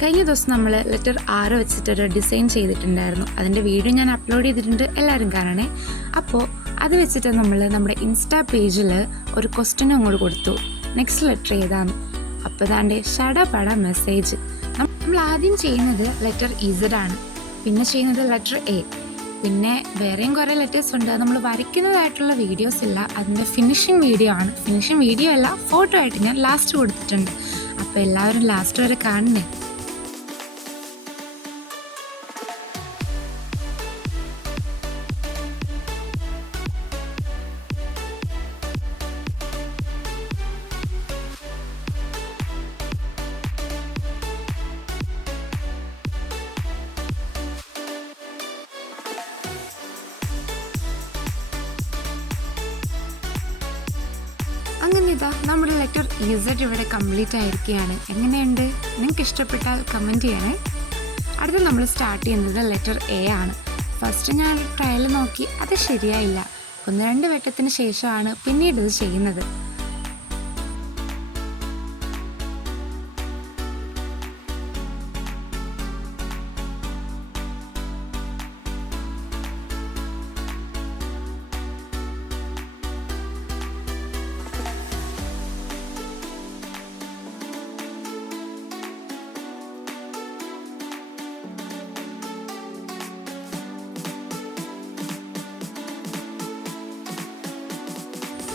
കഴിഞ്ഞ ദിവസം നമ്മൾ ലെറ്റർ 6 വെച്ചിട്ടൊരു ഡിസൈൻ ചെയ്തിട്ടുണ്ടായിരുന്നു. അതിൻ്റെ വീഡിയോ ഞാൻ അപ്ലോഡ് ചെയ്തിട്ടുണ്ട്, എല്ലാവരും കാണണേ. അപ്പോൾ അത് വെച്ചിട്ട് നമ്മൾ നമ്മുടെ ഇൻസ്റ്റാ പേജിൽ ഒരു ക്വസ്റ്റ്യനും അങ്ങോട്ട് കൊടുത്തു, നെക്സ്റ്റ് ലെറ്റർ ഏതാന്ന്. അപ്പോൾ ഇതാണ്ട് ഷടപട മെസ്സേജ്. നമ്മൾ ആദ്യം ചെയ്യുന്നത് ലെറ്റർ ഇസഡ് ആണ്, പിന്നെ ചെയ്യുന്നത് ലെറ്റർ എ, പിന്നെ വേറെയും കുറേ ലെറ്റേഴ്സ് ഉണ്ട്. നമ്മൾ വരയ്ക്കുന്നതായിട്ടുള്ള വീഡിയോസ് ഇല്ല, അതിൻ്റെ ഫിനിഷിങ് വീഡിയോ ആണ്. ഫിനിഷിങ് വീഡിയോ അല്ല, ഫോട്ടോ ആയിട്ട് ഞാൻ ലാസ്റ്റ് കൊടുത്തിട്ടുണ്ട്. അപ്പോൾ എല്ലാവരും ലാസ്റ്റ് വരെ കാണണേ. അങ്ങനെ ഇതാ നമ്മുടെ ലെറ്റർ ഇസഡ് ഇവിടെ കംപ്ലീറ്റ് ആയിരിക്കുകയാണ്. എങ്ങനെയുണ്ട്? നിങ്ങൾക്ക് ഇഷ്ടപ്പെട്ടാൽ കമൻറ്റ് ചെയ്യണേ. അടുത്ത് നമ്മൾ സ്റ്റാർട്ട് ചെയ്യുന്നത് ലെറ്റർ എ ആണ്. ഫസ്റ്റ് ഞാൻ ട്രയൽ നോക്കി, അത് ശരിയായില്ല. 1-2 വട്ടത്തിന് ശേഷമാണ് പിന്നീട് ഇത് ചെയ്യുന്നത്.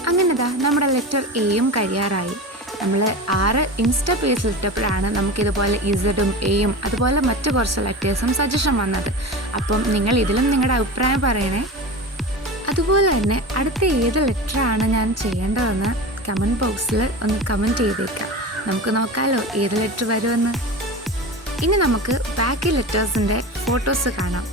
അങ്ങനെതാ നമ്മുടെ ലെറ്റർ എയും കഴിയാറായി. നമ്മൾ 6 ഇൻസ്റ്റ പേജിൽ ഇട്ടപ്പോഴാണ് നമുക്കിതുപോലെ ഇസഡും എയും അതുപോലെ മറ്റു കുറച്ച് ലെറ്റേഴ്സും സജഷൻ വന്നത്. അപ്പം നിങ്ങൾ ഇതിലും നിങ്ങളുടെ അഭിപ്രായം പറയണേ. അതുപോലെ തന്നെ അടുത്ത ഏത് ലെറ്ററാണ് ഞാൻ ചെയ്യേണ്ടതെന്ന് കമൻറ്റ് ബോക്സിൽ ഒന്ന് കമൻറ്റ് ചെയ്തേക്കാം. നമുക്ക് നോക്കാമല്ലോ ഏത് ലെറ്റർ വരുമെന്ന്. ഇനി നമുക്ക് ബാക്കി ലെറ്റേഴ്സിൻ്റെ ഫോട്ടോസ് കാണാം.